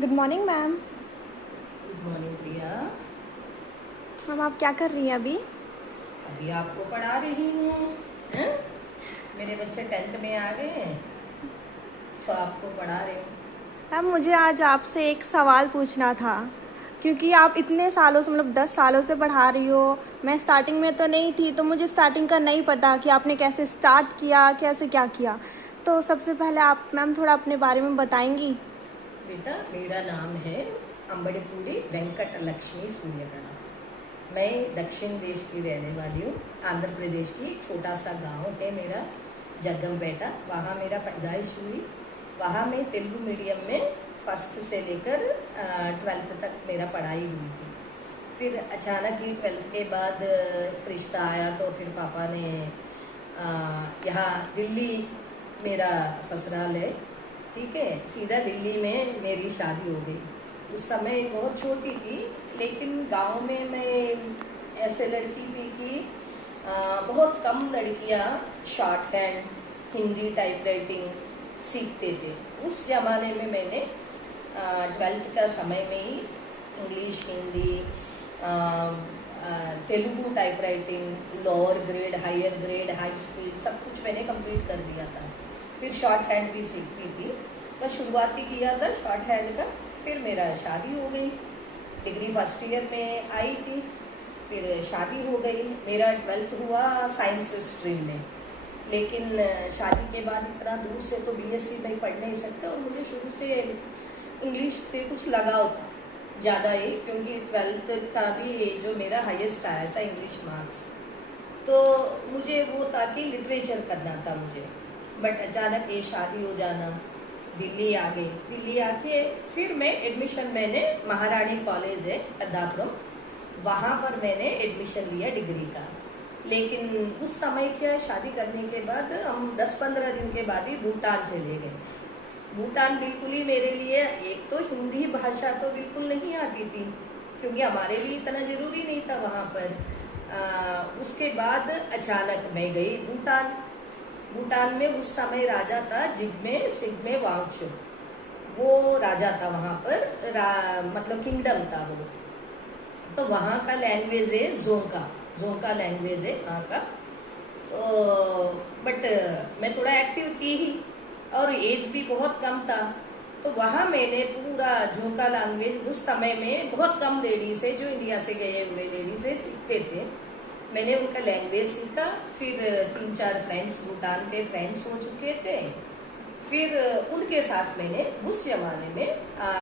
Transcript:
Good morning ma'am. Good morning Priya. Ma'am आप क्या कर रही हैं अभी? अभी आपको पढ़ा रही हूँ। हैं? मेरे बच्चे 10th में आ गए हैं तो आपको पढ़ा रही हूँ। मैम मुझे आज आपसे एक सवाल पूछना था, क्योंकि आप इतने सालों से मतलब 10 सालों से पढ़ा रही हो। मैं स्टार्टिंग में तो नहीं थी, तो मुझे स्टार्टिंग का नहीं पता कि आपने कैसे स्टार्ट किया, कैसे क्या किया। तो सबसे पहले आप मैम थोड़ा अपने बारे में बताएंगी? बेटा, मेरा नाम है अंबड़ीपुड़ी वेंकट लक्ष्मी सूर्यगढ़ा। मैं दक्षिण देश की रहने वाली हूँ। आंध्र प्रदेश की एक छोटा सा गांव है मेरा, जगमपेटा। वहाँ मेरा पैदाइश हुई। वहाँ मैं तेलुगु मीडियम में फर्स्ट से लेकर 12th तक मेरा पढ़ाई हुई थी। फिर अचानक ही 12th के बाद रिश्ता आया, तो फिर पापा ने यहाँ दिल्ली, मेरा ससुराल है, ठीक है, सीधा दिल्ली में मेरी शादी हो गई। उस समय बहुत छोटी थी, लेकिन गांव में मैं ऐसे लड़की थी कि बहुत कम लड़कियां शॉर्ट हैंड, हिंदी टाइपराइटिंग सीखते थे। उस ज़माने में मैंने 12th का समय में ही English, Hindi, Telugu typewriting, lower grade, higher grade, high speed, सब कुछ मैंने कंप्लीट कर दिया था। फिर शॉर्ट हैंड भी सीखती थी। बस शुरुआत ही किया था शॉर्ट हैंड का। फिर मेरा शादी हो गई। डिग्री फर्स्ट ईयर में आई थी, फिर शादी हो गई। मेरा 12th हुआ साइंस स्ट्रीम में, लेकिन शादी के बाद इतना दूर से तो बीएससी में पढ़ नहीं सकते, और मुझे शुरू से इंग्लिश से कुछ लगाव था ज़्यादा ही, क्योंकि 12th का भी जो मेरा हाईएस्ट आया था इंग्लिश मार्क्स, तो मुझे वो था कि लिटरेचर करना था मुझे। बट अचानक ये शादी हो जाना, दिल्ली आ गई। दिल्ली आके फिर मैं एडमिशन, मैंने महारानी कॉलेज है अदापुरम, वहाँ पर मैंने एडमिशन लिया डिग्री का। लेकिन उस समय क्या, शादी करने के बाद हम 10-15 दिन के बाद ही भूटान चले गए। भूटान बिल्कुल ही मेरे लिए, एक तो हिंदी भाषा तो बिल्कुल नहीं आती थी, क्योंकि हमारे लिए इतना ज़रूरी नहीं था वहाँ पर। उसके बाद अचानक मैं गई भूटान। भूटान में उस समय राजा था जिग्मे सिग्मे वांगचुक, वो राजा था वहाँ पर, मतलब किंगडम था वो। तो वहाँ का लैंग्वेज है जोंका। जोंका लैंग्वेज है वहाँ का। तो बट मैं थोड़ा एक्टिव थी ही, और एज भी बहुत कम था। तो वहाँ मैंने पूरा जोंका लैंग्वेज, उस समय में बहुत कम लेडीज है जो इंडिया से गए हुए लेडीज है सीखते थे। मैंने उनका लैंग्वेज सीखा। फिर 3-4 फ्रेंड्स भूटान के फ्रेंड्स हो चुके थे। फिर उनके साथ मैंने उस जमाने में